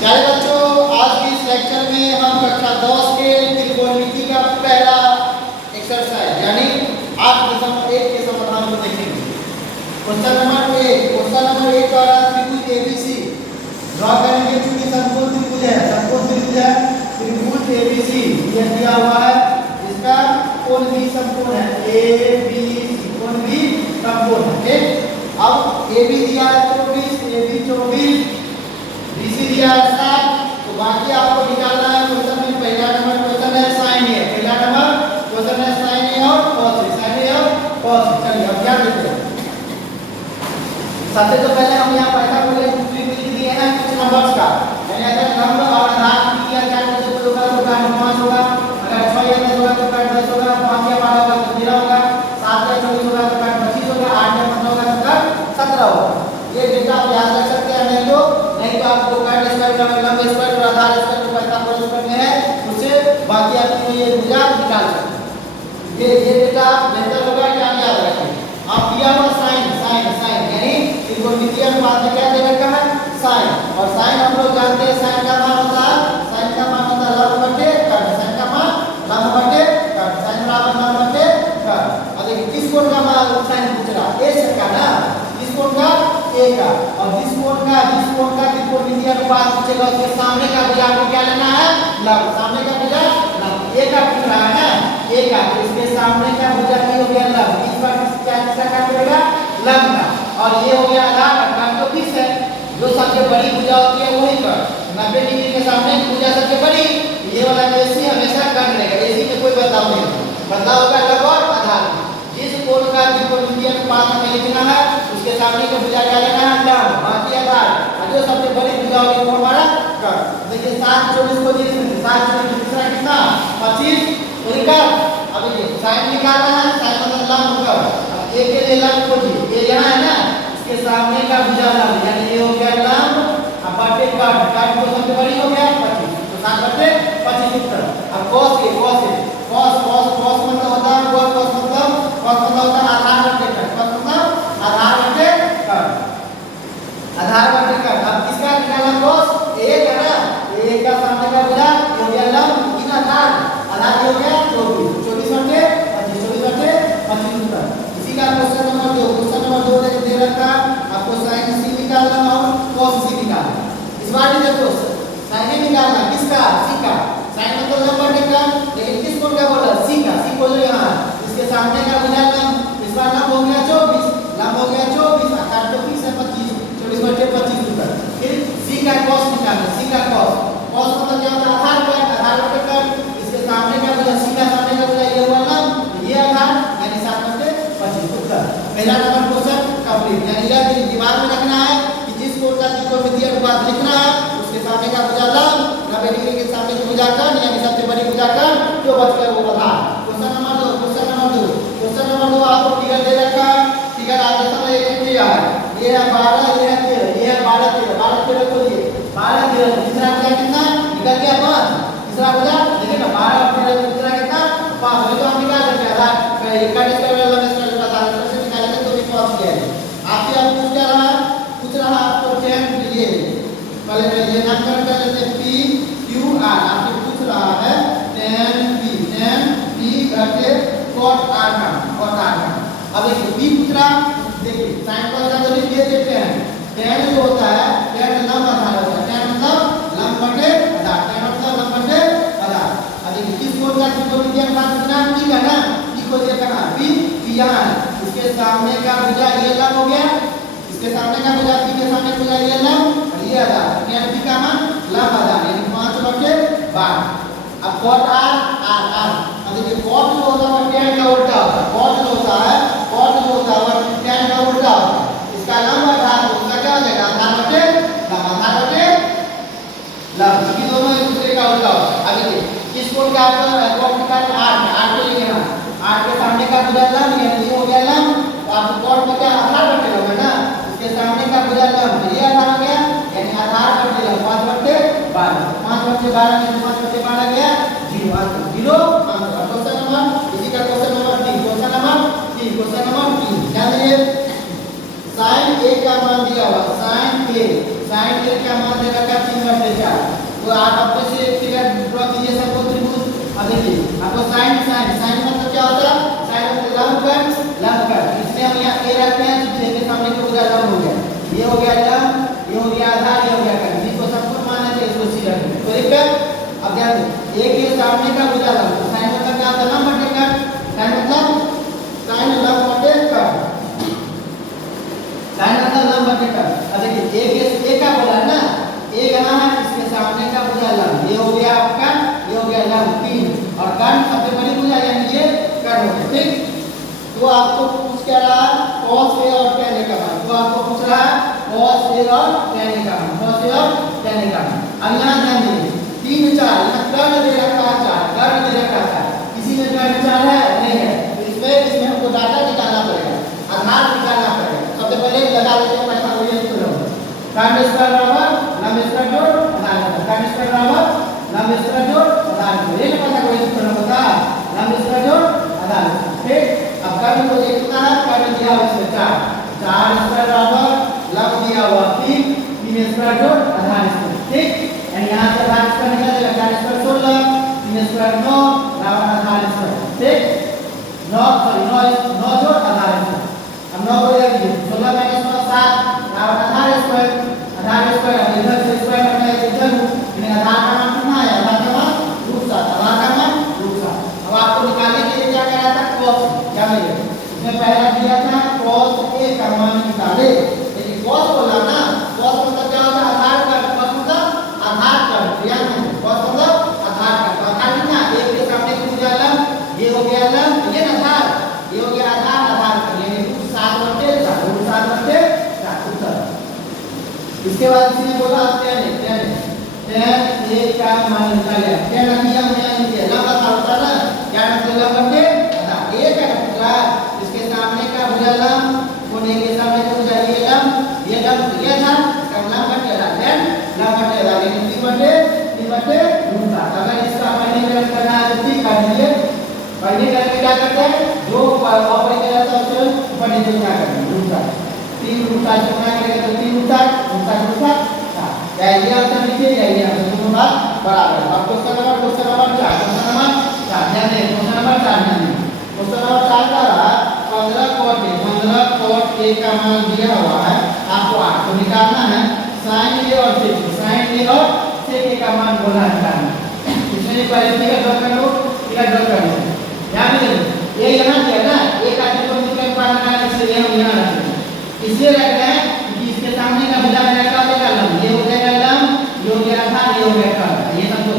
प्यारे बच्चों, आज के इस लेक्चर में हम कक्षा 10 के त्रिकोणमिति का पहला एक्सरसाइज यानी 8.1 के समाधान को देखेंगे। क्वेश्चन नंबर 1 द्वारा त्रिभुज एबीसी ड्रॉ करेंगे। चूंकि समकोण त्रिभुज है, त्रिभुज एबीसी ये दिया हुआ है, इसका कोण भी समकोण है, एबीसी कोण भी समकोण है। अब एबी दिया है 24, एबी 24, बीसी दिया है 60, तो बाकी आपको निकालना है। क्वेश्चन में पहला नंबर क्वेश्चन है साइन ए, पहला नंबर क्वेश्चन है साइन ए और कॉस ए, साइन ए और कॉस ए। चलिए अब क्या देखते हैं। सबसे तो पहले हम यहाँ पैसा को ले त्रिभुज दिए हैं कुछ नंबर्स का, यानी अगर लंब और आधार दिया क्या तो होगा तो काट 5 होगा, अगर 6 या 10 होगा तो काट 10 होगा, 5 या 12 होगा तो 13 होगा, 7 या 24 होगा तो काट 25 होगा, 8 या 15 होगा तो काट 17 होगा। ये डेटा आप याद रख सकते हैं, नहीं तो आपको काट स्क्वायर लंब स्क्वायर और आधार स्क्वायर को पता करना है, उससे बाकी आपको ये भुजा निकाल सकते हैं। ये डेटा बेहतर होगा कि आप याद रखें। आप दिया हुआ साइन यानी त्रिकोणमितीय अनुपात में क्या दे रखा है साइन, और साइन हम लोग जानते हैं साइन का मान होता है लंब बटे कर्ण, साइन का मान लंब बटे कर्ण, साइन बराबर लंब बटे कर्ण। अब देखिए किस कोण का मान साइन पूछ रहा है, ए से का ना, किस कोण का ए का, और जिस कोण का त्रिकोणमितीय अनुपात पूछेगा उसके सामने का भुजा को क्या लेना है लंब, सामने का भुजा लंब। ए का पूछ रहा है ना, ए का, तो इसके सामने का भुजा ये हो गया लंब, इस बार किसका काटेगा लंब का, और ये हो गया आधार का, तो फिक्स है जो सबसे बड़ी भुजा होती है वही कर 90 डिग्री के सामने भुजा सबसे बड़ी, ये वाला एसी हमेशा कट रहेगा, एसी में कोई बदलाव नहीं होगा, बदलाव होगा लंब और आधार में। जिस कोण का त्रिकोणमितीय अनुपात हमें लिखना है उसके सामने का भुजा क्या लेना है लंब, बाकी आधार, और जो सबसे बड़ी भुजा होगी वो हमारा कर। देखिए 7 24 को 7 24 दूसरा कितना 25 तो निकाल। अब देखिए साइन निकालना है, साइन मतलब लंब कर, अब ए के लिए लंब खोजिए, ये यहाँ है ना, इसके सामने का भुजा लंब यानी ये हो गया लंब, अब बटे काट को सबसे बड़ी हो गया 25, तो 7 बटे 25 उत्तर। अब cos मतलब होता है cos मतलब होता है आधार बटे कर्ण, cos मतलब आधार बटे कर्ण, आधार बटे कर्ण। अब किसका निकालना cos a का ना, a का सामने का भुजा ये हो गया लंब, इन आधार ये हो गया 24 बटे 25 उत्तर। इसी का क्वेश्चन नंबर 2 दे रखा आपको sin c निकालना और cos c निकालना। इस बार भी देखो sin निकालना किसका c का, sin मतलब लंब बटे कर्ण, लेकिन किस कोण का बोला c का, c खोजो यहाँ, इसके सामने का भुजा लंब, इस बार लंब हो गया 24, लंब हो गया 24, काट तो फिर से 25, 24 बटे 25 उत्तर। फिर c का cos निकालना, c का cos मतलब क्या होता है आधार बटे कर्ण, इसके सामने का भुजा c का सामने का भुजा ये हुआ लंब, ये आधार यानी 7 बटे 25 उत्तर। पहला नंबर क्वेश्चन कंप्लीट, यानी यह दिमाग में रखना है कि जिस कोण का त्रिकोणमितीय अनुपात लिखना है उसके सामने का भुजा लंब, 90 डिग्री के सामने की भुजा कर्ण यानी सबसे बड़ी भुजा कर्ण, जो बच गया वो आधार। क्वेश्चन नंबर 2 आपको फिगर दे रखा है, फिगर आप जैसा एक दिया है, ये है 12, ये है 13, ये है 12 13 को दिए 12 13, तीसरा भुजा कितना निकल गया 5, तीसरा भुजा देखिए ना 12 और 13 तीसरा कितना 5, वही तो हम निकाल सकते हैं आधार का स्क्वायर वाला स्क्वायर का आधार से निकालेंगे तो भी पहुंच गया है। आपसे अब पूछ रहा आपको tan ये पहले ये नामकरण कर लेते हैं p q r, आपसे पूछ रहा है tan p घटे cot r का। अब देखिए p पूछ रहा, देखिए sin cos का तो ये देखते हैं, tan जो होता है tan लंब आधार होता है, tan मतलब लंब बटे आधार, tan मतलब लंब बटे आधार। अब देखिए किस कोण का त्रिकोणमितीय अनुपात कितना p का ना, p को दिया कहां p यहाँ है, इसके सामने का भुजा ये लंब हो गया, इसके सामने का भुजा p के सामने भुजा ये लंब और ये आधार, tan p का मान लंब आधार यानी 5 बटे 12। अब cot r अब देखिए cot जो होता है tan का उल्टा होता है, cot जो होता है tan का उल्टा होता है, इसका लंब आधार तो उसका क्या हो जाएगा आधार बटे लंब, क्योंकि दोनों एक दूसरे का उल्टा होता है। अब देखिए किस कोण का आपका cot निकालना 8 को लिखना, 8 के सामने का भुजा लंब यानी ये हो गया लंब, तो आपको cot में क्या आधार बटे लंब है ना, इसके सामने का भुजा लंब ये आधार हो गया यानी आधार बटे लंब 5 बटे 12, 5 बटे 12 में 5 बटे 12 गया 0 आंसर। क्वेश्चन नंबर इसी का क्वेश्चन नंबर 3 ध्यान दीजिए, sin a का मान दिया हुआ sin a का मान दे रखा 3 बटे 4, तो आप आपको से एक फिगर ड्रॉ कीजिए सबको त्रिभुज। अब देखिए आपको साइन मतलब क्या होता है? साइन मतलब लंब कर। इसलिए हम यहाँ ए रखते हैं तो ए के सामने का पूरा लंब हो गया, ये हो गया लंब, ये हो गया आधार, ये हो गया कर। इसको सब कुछ मानना चाहिए, इसको सी रखें। तो ठीक है, अब ध्यान दें ए के सामने का पूरा लंब, तो साइन मतलब क्या होता है? लंब बटे कर। साइन मतलब लंब बटे कर, साइन मतलब लंब बटे कर। अब देखिए ए का बोला ना, ए यहाँ है, इसके सामने का भुजा लंब, ये हो गया आपका, ये हो गया लंब 3, और कर्ण सबसे बड़ी भुजा यानी ये कर्ण हो गया। ठीक, तो आपको पूछ क्या रहा? cos a और tan a का मान। तो आपको पूछ रहा है cos a और tan a का मान, cos a और tan a का मान। अब यहाँ ध्यान दीजिए 3 4, यहाँ कर्ण दे रखा है 4, कर्ण दे रखा है, किसी में कर्ण 4 है नहीं है, तो इसमें हमको डाटा निकालना पड़ेगा, आधार निकालना पड़ेगा। सबसे पहले लगा लेते हैं पाइथागोरियन थ्योरम। कर्ण स्क्वायर बराबर लंब स्क्वायर जोड़ आधार स्क्वायर, कर्ण स्क्वायर बराबर लंब स्क्वायर जोड़ आधार स्क्वायर, ये पाइथागोरियन थ्योरम होता है, लंब स्क्वायर जोड़ आधार स्क्वायर। ठीक, अब कर्ण को देखना है, कर्ण दिया हुआ इसमें 4 स्क्वायर बराबर लंब दिया हुआ 3 स्क्वायर जोड़ आधार स्क्वायर। ठीक, यानी यहाँ से आधार स्क्वायर निकलेगा, 4 स्क्वायर 16, 3 स्क्वायर 9 बराबर आधार स्क्वायर। ठीक, 9 जोड़ आधार स्क्वायर। अब 9 को लिख दीजिए, 16 माइनस 9 7 बराबर आधार स्क्वायर। आधार स्क्वायर अब इधर से स्क्वायर करना है, इधर यानी आधार का मान कितना है? आधार का मान √7, आधार का मान √7। अब आपको निकालने के लिए क्या कह रहा था? cos, क्या मिलेगा? इसमें पहला दिया था cos a का मान निकाले, लेकिन cos बोला ना, cos मतलब क्या होता है? आधार का, cos मतलब आधार का, ध्यान दें, cos मतलब आधार का। तो आधार कितना? a के सामने का भुजा लंब, ये हो गया लंब, ये ना आधार, ये हो गया आधार, आधार का यानी √7 बटे 4, √7 बटे 4 उत्तर। इसके बाद इसने बोला tan a का मान निकाले, क्या किया हमने? ये लंब आधार होता है ना, क्या मतलब लंब बटे आधार, a का पूरा, इसके सामने का भुजा लंब, कोने के सामने का भुजा ये लंब ये था, इसका लंब बटे आधार, tan लंब बटे आधार यानी 3 बटे √7। अगर इसका वर्गीकरण करना है तो ठीक कर दीजिए। वर्गीकरण में क्या करते हैं? जो ऑपरेटर रहता है उसे ऊपर नीचे गुणा करते हैं, √7 3 √7 से गुणा करेंगे तो 3 √7 7। या ये आंसर लिखिए या ये आंसर, दोनों बात बराबर है। अब क्वेश्चन नंबर 4, क्वेश्चन नंबर 4 ध्यान दें, क्वेश्चन नंबर 4 ध्यान दें। क्वेश्चन नंबर 4 का रहा 15 cot a का मान दिया हुआ है, आपको 8 को निकालना है। sin a और sec a का मान बोला है निकालना। इसमें पहले फिगर ड्रॉ कर लो, ध्यान दें ये यहाँ दिया ना, a का त्रिकोणमितीय मान निकालना, इसलिए हम यहाँ रखेंगे, इसलिए रख रहे हैं कि इसके सामने का भुजा मेरा क्या हो जाएगा? लंब, ये हो जाएगा लंब, ये हो गया आधार, ये हो गया कर्ण, ये समझो,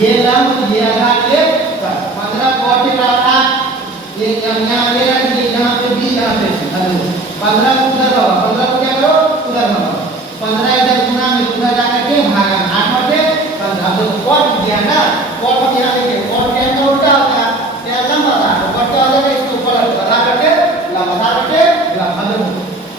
ये लंब, ये आधार, ये कर्ण। 15 cot a बराबर ये यहाँ ले रहा है, यहाँ पे b, यहाँ पे 15 उधर होगा, 15 को क्या करो उधर होगा, 15 इधर गुना में उधर जाकर के भागा 8 बटे 15। अब देखो cot दिया ना, cot हम यहाँ देखिए, cot tan का उल्टा होता है, tan लंब होता है, तो cot क्या हो जाएगा? इसके ऊपर आधार बटे लंब, आधार बटे लंब। अब देखो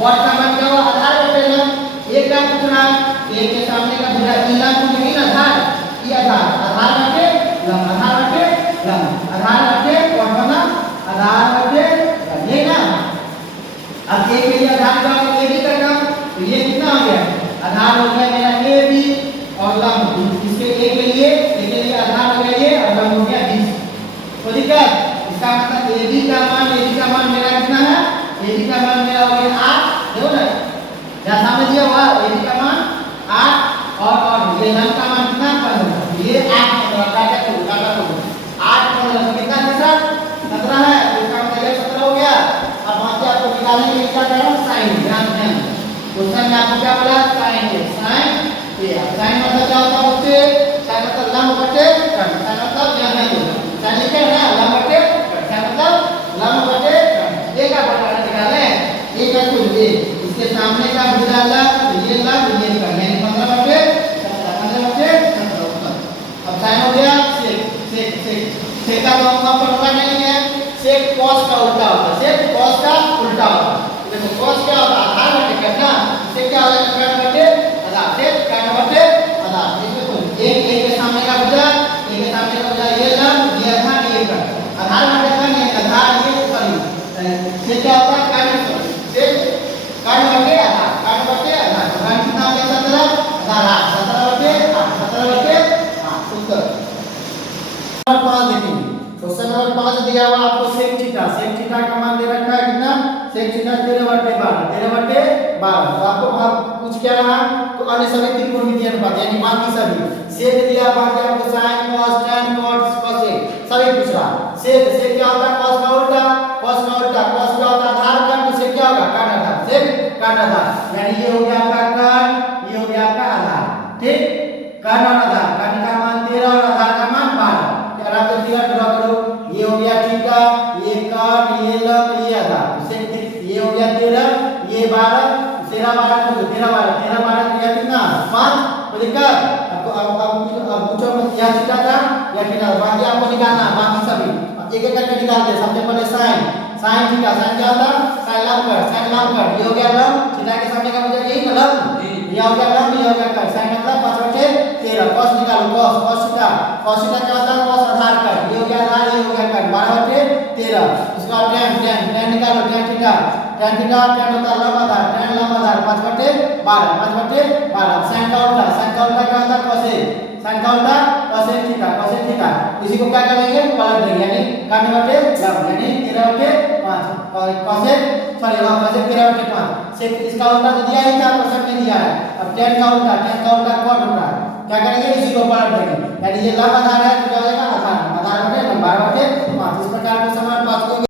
cot का मान क्या हुआ? आधार बटे लंब। एक का पूछना है, एक के सामने का भुजा लंब नहीं ना आधार, ये आधार, आधार बटे लंब, आधार बटे लंब, आधार बटे cot बना आधार बटे ये ना। अब a के लिए आधार का ये भी करना, तो ये कितना हो गया? आधार हो गया मेरा a b और लंब, इसके a के लिए आधार हो गया ये और लंब हो गया 20। तो ठीक है, इसका मतलब a b का मान मेरा कितना है? a b का मान मेरा हो गया 8, देखो ना यहाँ सामने दिया हुआ a b का मान 8 और ये लंब का मान कितना? 15। ये 8 15 काटा तो 8 15 कितना के साथ 17 है, तो इसका मतलब 17 हो गया। अब वहां से आपको निकालने के लिए क्या करना? साइन, ध्यान दें क्वेश्चन में आपको क्या बोला? साइन a, साइन मतलब क्या होता है बच्चे? साइन मतलब लंब बटे कर्ण, साइन मतलब ध्यान दें, साइन लिखे है ना, लंब बटे कर्ण, साइन मतलब लंब बटे कर्ण। a का बराबर निकालें, a का कुल a, इसके सामने का भुजा लंब, ये लंब ये कर्ण, यानी 15 बटे 17। अब साइन हो गया सेक का तो हम पढ़ना नहीं है, सेक cos का उल्टा होता है, सेक cos का उल्टा होता है। देखो cos क्या होता है? आधार बटे कर्ण ना, सेक क्या होता है? कर्ण बटे आधार, सेक कर्ण बटे आधार। इसमें तो एक के सामने का भुजा, एक के सामने का भुजा ये लंब, ये आधार, ये कर्ण, आधार बटे कर्ण, ये आधार, ये सॉरी सेक क्या होता है? कर्ण, सेक कर्ण बटे आधार, कर्ण बटे आधार, कर्ण कितना हो गया? 17 आधार 8, 17 बटे 8, 17 बटे दिया हुआ आपको सेक थीटा का मान दे रखा है कितना सेक थीटा 13/12 तो आपको कुछ क्या रहा तो अन्य सभी त्रिकोणमितीय अनुपात यानी बाकी सभी सेक दिया बाकी आपको sin cos tan cos cosec सभी पूछ रहा सेक क्या होता है cos का उल्टा cos क्या होता है आधार कर्ण तो सेक क्या होगा कर्ण आधार सेक कर्ण आधार यानी ये हो गया आपका कर्ण ये हो गया आपका आधार ठीक कर्ण और आधार कर्ण का मान 13 और आधार का मान 12 क्या आप फिगर ड्रा करो ये हो गया थीटा ये कर्ण ये लंब ये आधार ये हो गया 13 ये 12 13 12 किया कितना 5 तो दिक्कत अब पूछो क्या थीटा था या थीटा बाकी आपको निकालना बाकी सभी एक एक करके निकालते सबसे पहले sin थीटा sin क्या होता sin लंब कर ये हो गया लंब थीटा के सामने का मतलब यही ना लंब ये हो गया लंब ये हो गया कर sin मतलब 5/13 cos निकालो cos थीटा क्या होता है cos आधार कर ये हो गया आधार ये हो गया कर 12/13 इसका tan निकालो tan थीटा tan होता है लंब आधार 5/12 sin का उल्टा क्या होता है cosec थीटा इसी को क्या करेंगे पलट देंगे यानी कर्ण बटे लंब यानी 13/5 और cosec 13/5 से इसका उल्टा तो दिया ही था क्वेश्चन में दिया है अब tan का उल्टा cot होता है क्या करेंगे इसी को पलट देंगे यानी ये लंब आधार है तो क्या हो जाएगा आधार बटे 12/5